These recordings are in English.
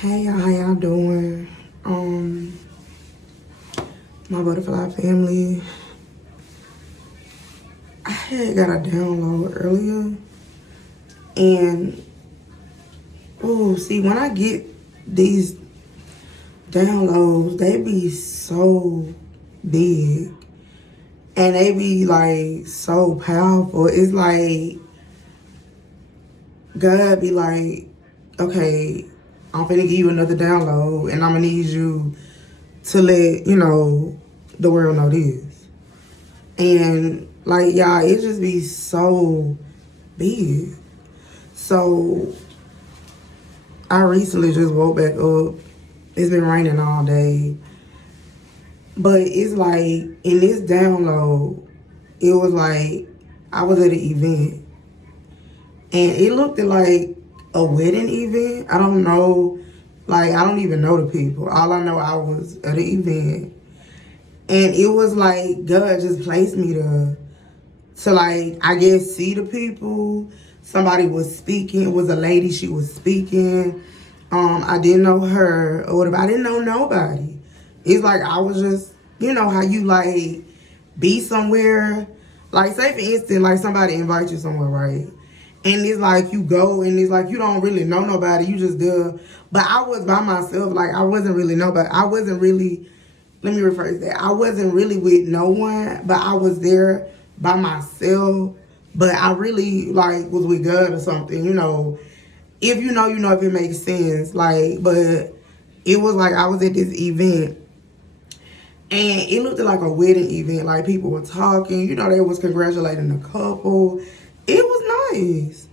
Hey, y'all, how y'all doing? My butterfly family. I had got a download earlier, and see, when I get these downloads, they be so big, and they be like so powerful. It's like God be like, okay, I'm finna give you another download, and I'm gonna need you to let the world know this. And like y'all, it just be so big. So I recently just woke back up. It's been raining all day. But it's like in this download, it was like I was at an event and it looked like a wedding event. I don't know, like I don't even know the people. All I know, I was at an event and it was like God just placed me to like, I guess, see the people. Somebody was speaking. It was a lady. She was speaking. I didn't know her or whatever. I didn't know nobody. It's like I was just, how you like be somewhere. Like say for instance, like somebody invites you somewhere, right? And it's like you go and it's like you don't really know nobody. You just there. But I was by myself. Like I wasn't really nobody. I wasn't really, let me rephrase that. I wasn't really with no one, but I was there by myself. But I really like was with God or something, If you know, if it makes sense. Like, but it was like I was at this event and it looked like a wedding event. Like people were talking, they was congratulating the couple. It was nice.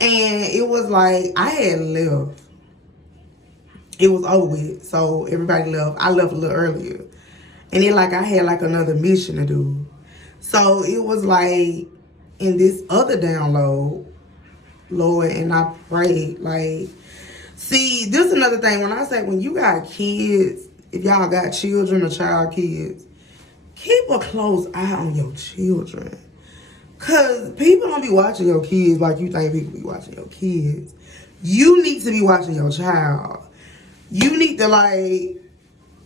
And it was like I had left. It was over with. So everybody left. I left a little earlier. And then like I had like another mission to do. So it was like in this other download, Lord, and I prayed like, see, this is another thing. When I say when you got kids, if y'all got children or child kids, keep a close eye on your children. Cause people don't be watching your kids like you think people be watching your kids. You need to be watching your child. You need to like,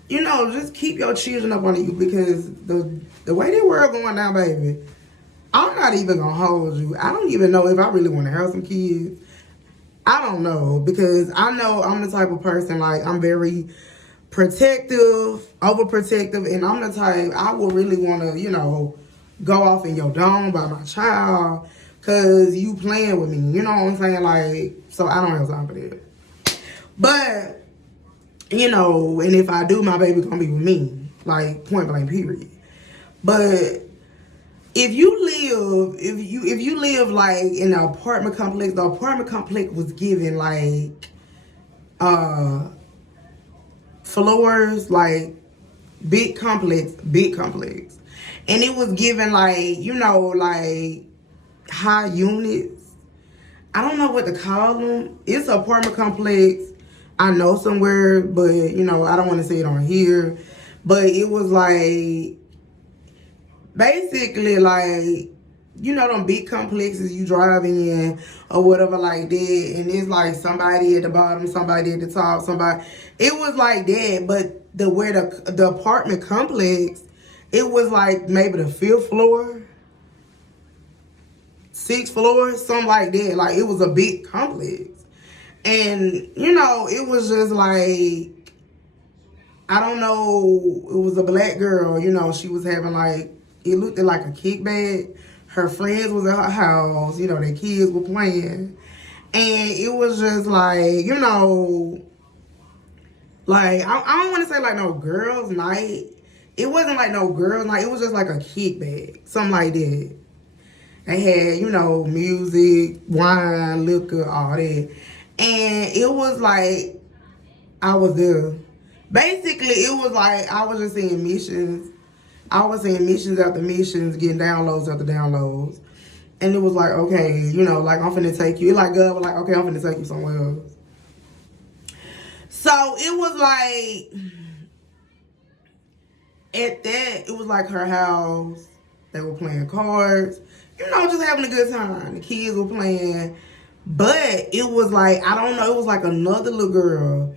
just keep your children up on you because the way the world going now, baby, I'm not even gonna hold you. I don't even know if I really want to have some kids. I don't know because I know I'm the type of person like I'm very protective, overprotective, and I'm the type I will really want to, go off in your dome by my child because you playing with me. You know what I'm saying? Like, so I don't have time for that. But and if I do, my baby gonna be with me, like point blank, period. But if you live like in an apartment complex, the apartment complex was given like floors, like big complex, and it was given like like high units. I don't know what to call them. It's an apartment complex. I know somewhere, but I don't want to say it on here. But it was like basically like them big complexes you drive in or whatever like that, and it's like somebody at the bottom, somebody at the top, somebody. It was like that, but where the apartment complex, it was like maybe the fifth floor, sixth floor, something like that. Like it was a big complex, and it was just like I don't know. It was a black girl. She was having like it looked like a kickback. Her friends was at her house. Their kids were playing, and it was just like like I don't want to say like no girls' night. It wasn't like no girls' night. It was just like a kickback, something like that. They had music, wine, liquor, all that, and it was like I was there. Basically, it was like I was just seeing missions. I was seeing missions after missions, getting downloads after downloads. And it was like, okay, like I'm finna take you. It like God was like, okay, I'm finna take you somewhere else. So it was like, at that, it was like her house. They were playing cards, just having a good time. The kids were playing. But it was like, I don't know, it was like another little girl.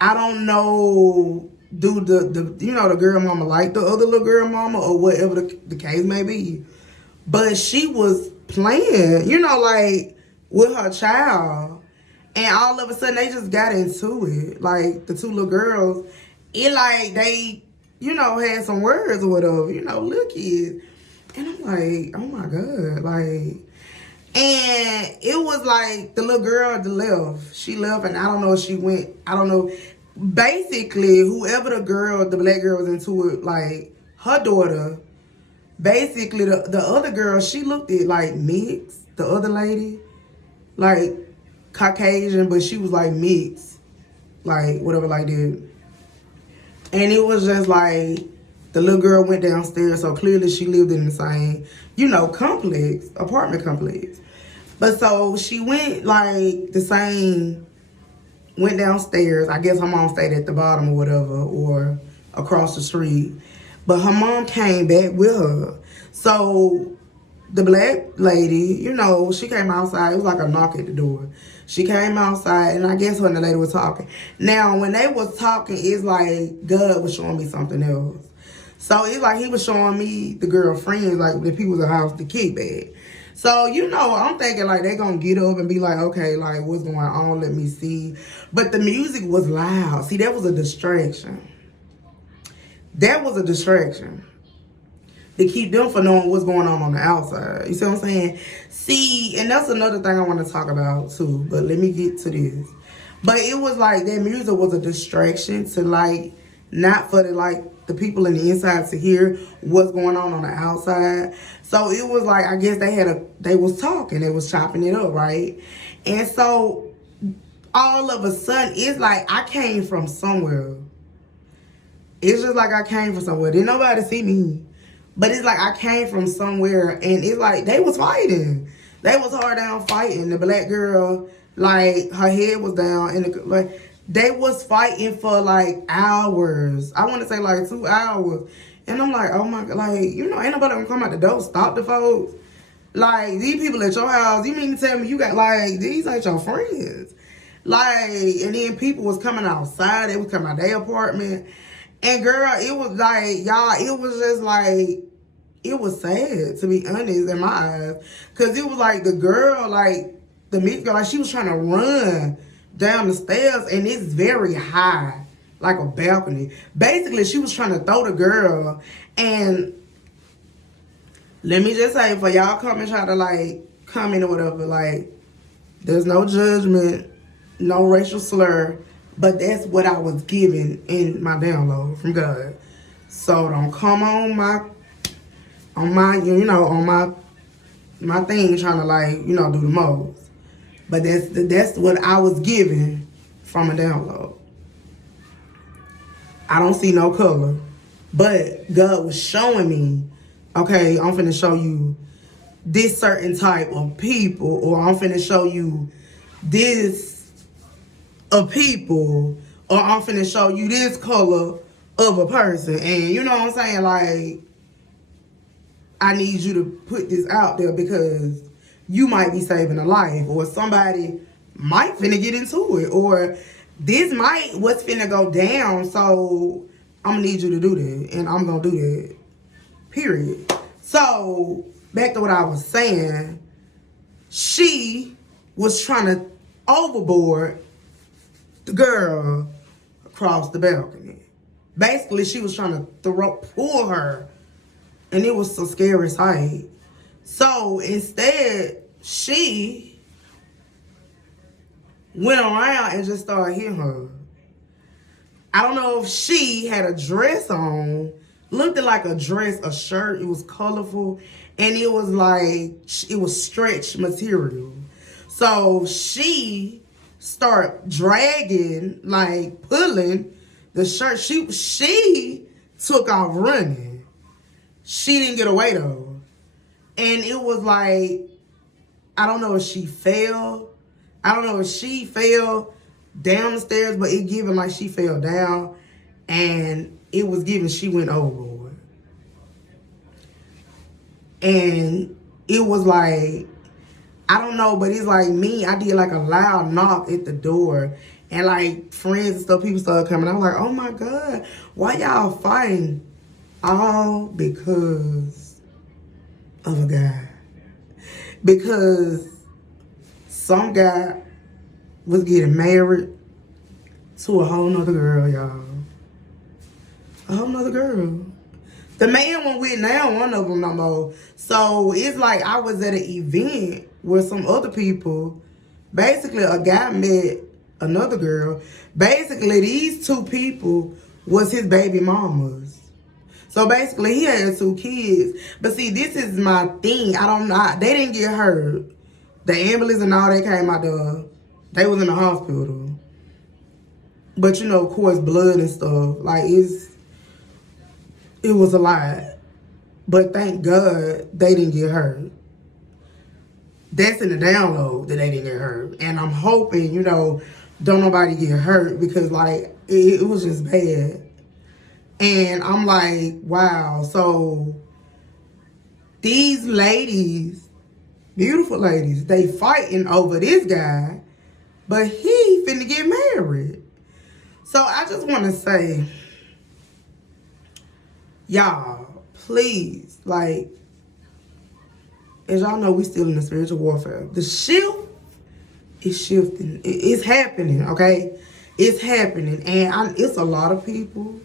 I don't know, do the you know, the girl mama like the other little girl mama or whatever the case may be. But she was playing, you know, like with her child. And all of a sudden they just got into it. Like the two little girls, it like they, you know, had some words or whatever, you know, little kids. And I'm like, oh my God, like, and it was like the little girl that left. She left, and I don't know if she went. I don't know. Basically, whoever the black girl was into it, like her daughter. Basically, the other girl, she looked at like mixed. The other lady, like Caucasian, but she was like mixed, like whatever, like that. And it was just like the little girl went downstairs, so clearly she lived in the same, you know, complex, apartment complex. But so she went like the same, went downstairs. I guess her mom stayed at the bottom or whatever, or across the street. But her mom came back with her. So the black lady, you know, she came outside. It was like a knock at the door. She came outside, and I guess her and the lady was talking. Now, when they was talking, it's like God was showing me something else. So it's like he was showing me the girlfriends, like the people in the house, the kickback. So, you know, I'm thinking like they gonna get up and be like, okay, like what's going on? Let me see. But the music was loud. See, that was a distraction. That was a distraction to keep them from knowing what's going on the outside. You see what I'm saying? See, and that's another thing I want to talk about too, but let me get to this. But it was like that music was a distraction to like, not for the like the people in the inside to hear what's going on the outside. So it was like, I guess they was talking, they was chopping it up, right? And so all of a sudden, it's like I came from somewhere. It's just like I came from somewhere. Didn't nobody see me. But it's like I came from somewhere, and it's like they was fighting. They was hard down fighting. The black girl, like her head was down, and like they was fighting for like hours. I want to say like 2 hours. And I'm like, oh my God, like, you know, ain't nobody gonna come out the door, stop the folks. Like, these people at your house, you mean to tell me you got like, these ain't your friends. Like, and then people was coming outside, they was coming out their apartment. And girl, it was like, y'all, it was just like, it was sad, to be honest, in my eyes. Because it was like the girl, like, the mixed girl, like, she was trying to run down the stairs, and it's very high, like a balcony. Basically, she was trying to throw the girl, and let me just say, for y'all come and try to, like, comment or whatever, like, there's no judgment, no racial slur, but that's what I was given in my download from God. So don't come on my you know, on my thing trying to like, you know, do the most. But that's what I was given from a download. I don't see no color, but God was showing me, okay, I'm finna show you this certain type of people, or I'm finna show you this of people, or I'm finna show you this color of a person. And you know what I'm saying? Like, I need you to put this out there because you might be saving a life, or somebody might finna get into it, or this might what's finna go down. So I'm gonna need you to do that, and I'm gonna do that. Period. So back to what I was saying. She was trying to overboard the girl across the balcony. Basically, she was trying to pull her, and it was a scary sight. So instead, she went around and just started hitting her. I don't know if she had a dress on, looked like a dress, a shirt. It was colorful, and it was like, it was stretch material. So she started dragging, like pulling the shirt. She took off running. She didn't get away though. And it was like, I don't know if she fell. I don't know if she fell down the stairs, but it given like she fell down, and it was given she went overboard. And it was like, I don't know, but it's like me, I did like a loud knock at the door, And like friends and stuff, people started coming. I was like, oh my God, why y'all fighting? All because of a guy. Because some guy was getting married to a whole nother girl, y'all. A whole nother girl. The man went with now one of them no more. So it's like I was at an event with some other people. Basically, a guy met another girl. Basically, these two people was his baby mamas. So basically, he had 2 kids. But see, this is my thing. I don't know. They didn't get hurt. The ambulance and all, they came out there. They was in the hospital. But, you know, of course, blood and stuff. Like, it was a lot. But thank God they didn't get hurt. That's in the download that they didn't get hurt. And I'm hoping, you know, don't nobody get hurt because, like, it was just bad. And I'm like, wow. So these ladies, beautiful ladies, they fighting over this guy, but he finna get married. So I just want to say, y'all, please, like, as y'all know, we still in the spiritual warfare. The shift is shifting. It's happening, okay? It's happening. And it's a lot of people.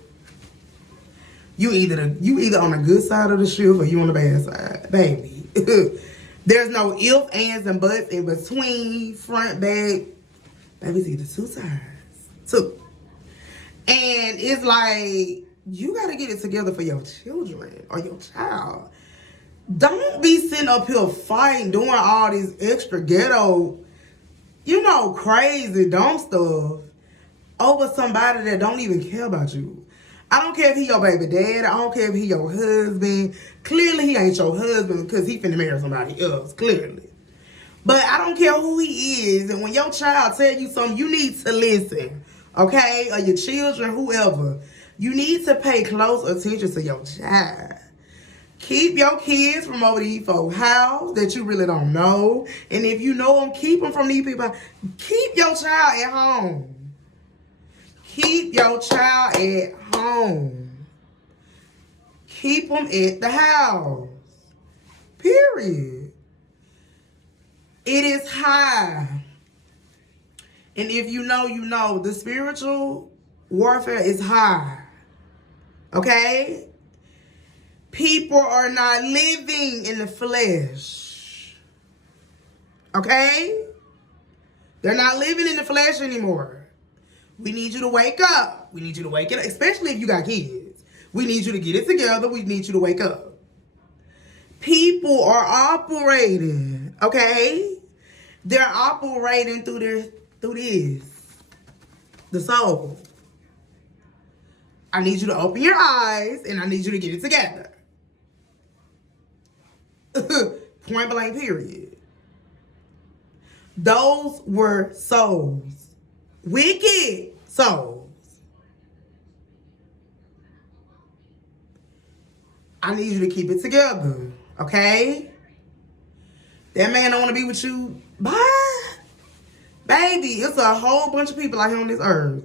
You either on the good side of the shift or you on the bad side, baby. There's no ifs, ands, and buts in between, front, back. Baby, it's either 2 sides. 2. And it's like, you got to get it together for your children or your child. Don't be sitting up here fighting, doing all this extra ghetto, you know, crazy, dumb stuff over somebody that don't even care about you. I don't care if he your baby dad. I don't care if he your husband. Clearly, he ain't your husband because he finna marry somebody else, clearly. But I don't care who he is. And when your child tell you something, you need to listen, okay? Or your children, whoever. You need to pay close attention to your child. Keep your kids from over these folks' house that you really don't know. And if you know them, keep them from these people. Keep your child at home. Keep your child at home. Keep them at the house. Period. It is high. And if you know, you know. The spiritual warfare is high. Okay? People are not living in the flesh. Okay? They're not living in the flesh anymore. We need you to wake up. We need you to wake it up, especially if you got kids. We need you to get it together. We need you to wake up. People are operating, okay? They're operating through this, the soul. I need you to open your eyes, and I need you to get it together. Point blank, period. Those were souls. Wicked souls. I need you to keep it together, okay? That man don't want to be with you. Bye. Baby, it's a whole bunch of people out here on this earth.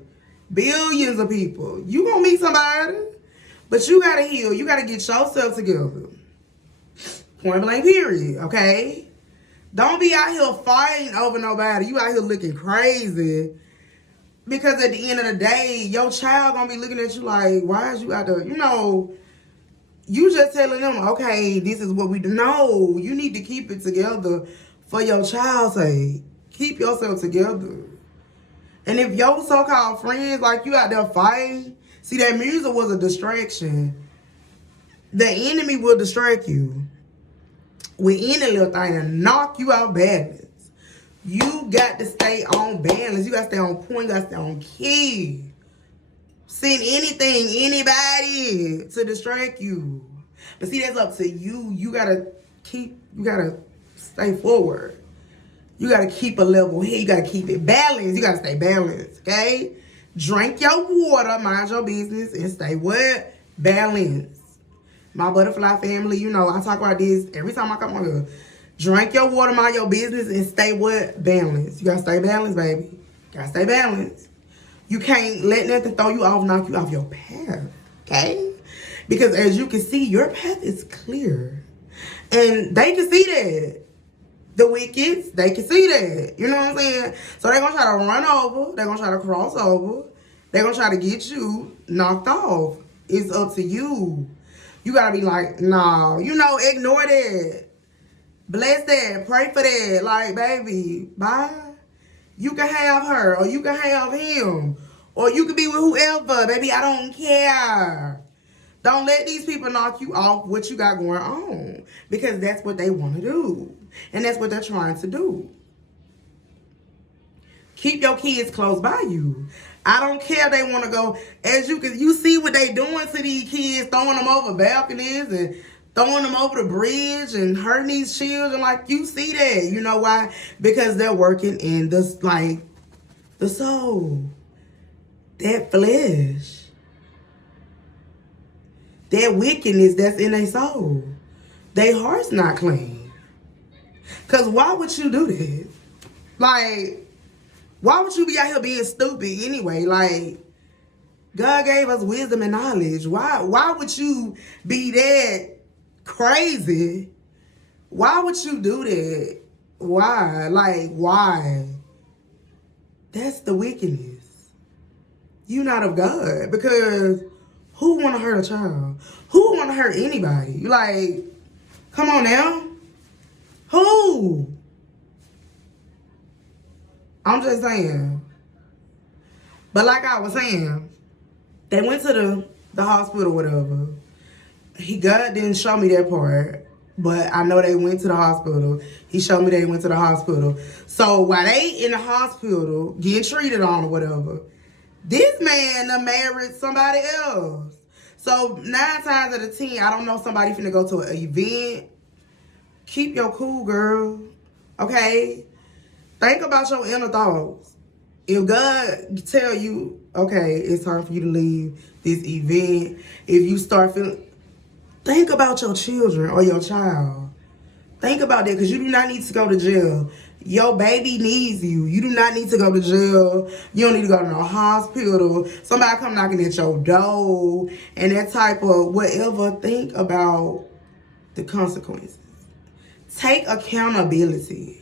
Billions of people. You gonna meet somebody, but you gotta heal. You gotta get yourself together. Point blank, period, okay? Don't be out here fighting over nobody. You out here looking crazy. Because at the end of the day, your child gonna be looking at you like, why is you out there? You know, you just telling them, okay, this is what we do. No, you need to keep it together for your child's sake. Keep yourself together. And if your so-called friends, like you out there fighting, see, that music was a distraction. The enemy will distract you with any little thing and knock you out balance. You got to stay on balance. You got to stay on point. You got to stay on key. Send anything, anybody to distract you. But see, that's up to you. You got to stay forward. You got to keep a level head. You got to keep it balanced. You got to stay balanced, okay? Drink your water, mind your business, and stay what? Balanced. My butterfly family, you know, I talk about this every time I come on here. Drink your water, mind your business, and stay what? Balanced. You got to stay balanced, baby. Gotta stay balanced. You can't let nothing throw you off, knock you off your path. Okay? Because as you can see, your path is clear. And they can see that. The wickeds, they can see that. You know what I'm saying? So they're going to try to run over. They're going to try to cross over. They're going to try to get you knocked off. It's up to you. You got to be like, nah, ignore that. Bless that. Pray for that. Like, baby, bye. You can have her or you can have him. Or you can be with whoever. Baby, I don't care. Don't let these people knock you off what you got going on. Because that's what they want to do. And that's what they're trying to do. Keep your kids close by you. I don't care if they want to go. As you see what they doing to these kids, throwing them over balconies and throwing them over the bridge and hurting these children. Like, you see that. You know why? Because they're working in the soul. That flesh. That wickedness that's in their soul. Their heart's not clean. Because why would you do that? Like, why would you be out here being stupid anyway? Like, God gave us wisdom and knowledge. Why would you be that crazy? Why would you do that? Why? Like, why? That's the wickedness. You not of God. Because who want to hurt a child? Who want to hurt anybody? Like, come on now. Who? I'm just saying. But like I was saying, they went to the hospital or whatever. God didn't show me that part. But I know they went to the hospital. He showed me they went to the hospital. So while they in the hospital getting treated on or whatever, this man done married somebody else. So 9 times out of 10, I don't know somebody finna go to an event. Keep your cool, girl. Okay? Think about your inner thoughts. If God tell you, okay, it's time for you to leave this event, if you start feeling, think about your children or your child. Think about that, because you do not need to go to jail. Your baby needs you. You do not need to go to jail. You don't need to go to no hospital. Somebody come knocking at your door and that type of whatever. Think about the consequences. Take accountability.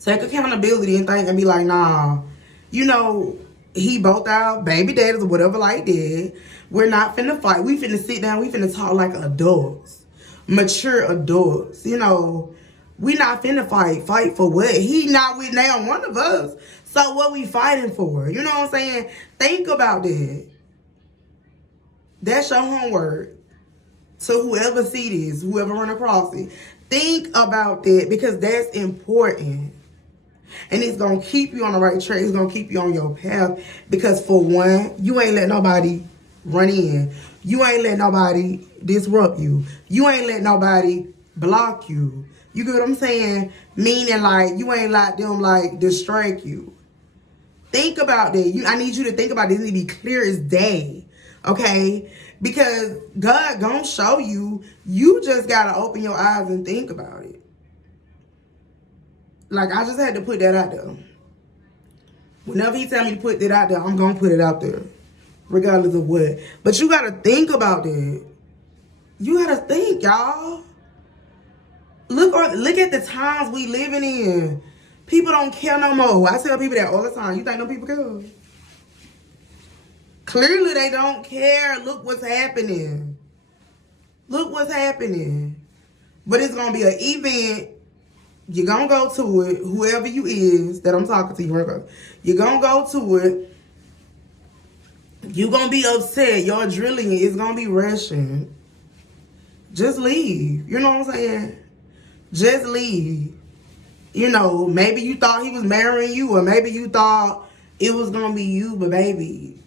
Take accountability and think and be like, nah, he both our baby daddies or whatever like that. We're not finna fight. We finna sit down. We finna talk like adults. Mature adults. We not finna fight. Fight for what? He not with now one of us. So what we fighting for? You know what I'm saying? Think about that. That's your homework. To whoever see this, whoever run across it. Think about that, because that's important. And it's going to keep you on the right track. It's going to keep you on your path. Because for one, you ain't let nobody run in. You ain't let nobody disrupt you. You ain't let nobody block you. You get what I'm saying? Meaning, like, you ain't let them, like, distract you. Think about that. I need you to think about this. It need to be clear as day. Okay? Because God gonna show you. You just got to open your eyes and think about it. Like, I just had to put that out there. Whenever he tell me to put that out there, I'm going to put it out there. Regardless of what. But you got to think about that. You got to think, y'all. Look at the times we living in. People don't care no more. I tell people that all the time. You think them people care? Clearly they don't care. Look what's happening. Look what's happening. But it's going to be an event. You're going to go to it. Whoever you is that I'm talking to, you're going to go to it. You're going to be upset. Your drilling is going to be rushing. Just leave. You know what I'm saying? Just leave. Maybe you thought he was marrying you, or maybe you thought it was going to be you, but baby,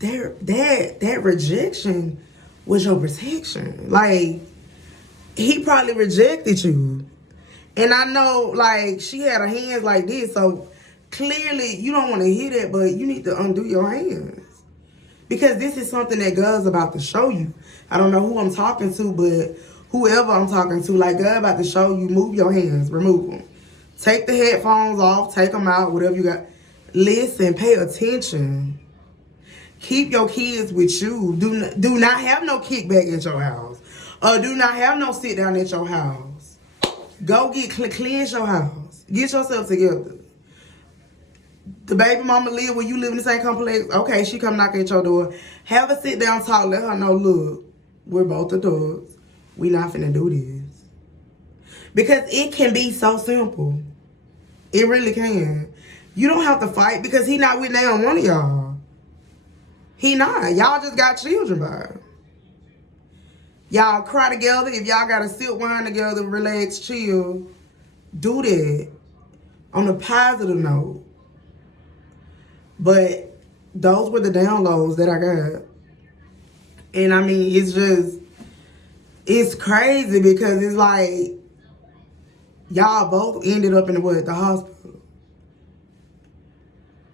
that rejection was your protection. Like, he probably rejected you. And I know, like, she had her hands like this, so clearly you don't want to hear that, but you need to undo your hands. Because this is something that God's about to show you. I don't know who I'm talking to, but whoever I'm talking to, like, God about to show you, move your hands, remove them. Take the headphones off, take them out, whatever you got. Listen, pay attention. Keep your kids with you. Do not have no kickback at your house. Or do not have no sit down at your house. Go cleanse your house. Get yourself together. The baby mama live where you live in the same complex. Okay, she come knock at your door. Have a sit down talk. Let her know, look, we're both adults. We not finna do this. Because it can be so simple. It really can. You don't have to fight because he not with neither one of y'all. He not. Y'all just got children by him. Y'all cry together. If y'all got to sip wine together, relax, chill, do that on a positive note. But those were the downloads that I got. And I mean, it's crazy because it's like y'all both ended up in the hospital.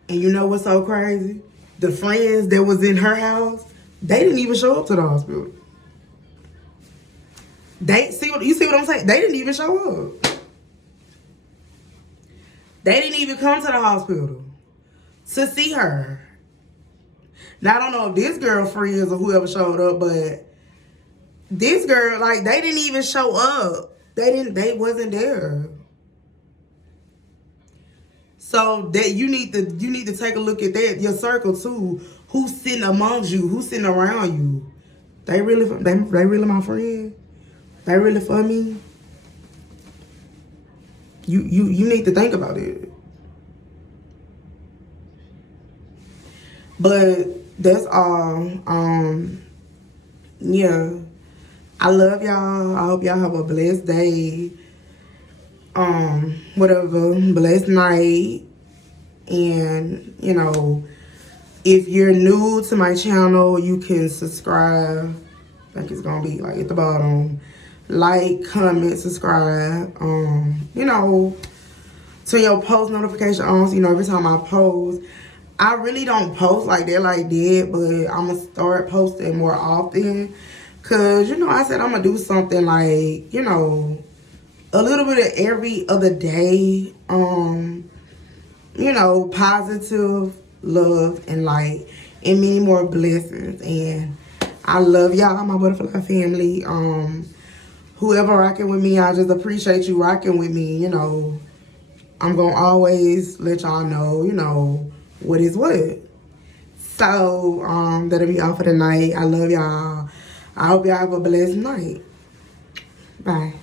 And you know what's so crazy? The friends that was in her house, they didn't even show up to the hospital. You see what I'm saying? They didn't even show up. They didn't even come to the hospital to see her. Now I don't know if this girl friends or whoever showed up, but this girl, like, they didn't even show up. They wasn't there. So that you need to take a look at that, your circle too. Who's sitting amongst you? Who's sitting around you? They really my friend. They really for me. You need to think about it. But that's all. Yeah. I love y'all. I hope y'all have a blessed day. Whatever, blessed night. And, you know, if you're new to my channel, you can subscribe. I think it's gonna be like at the bottom. Like, comment, subscribe. You know, turn your post notification on so you know every time I post. I really don't post like that, but I'm gonna start posting more often. Cause, you know, I said I'm gonna do something like, you know, a little bit of every other day. You know, positive love and light and many more blessings. And I love y'all, my butterfly family. Whoever rocking with me, I just appreciate you rocking with me. You know, I'm gonna always let y'all know, you know, what is what. So, that'll be all for the night. I love y'all. I hope y'all have a blessed night. Bye.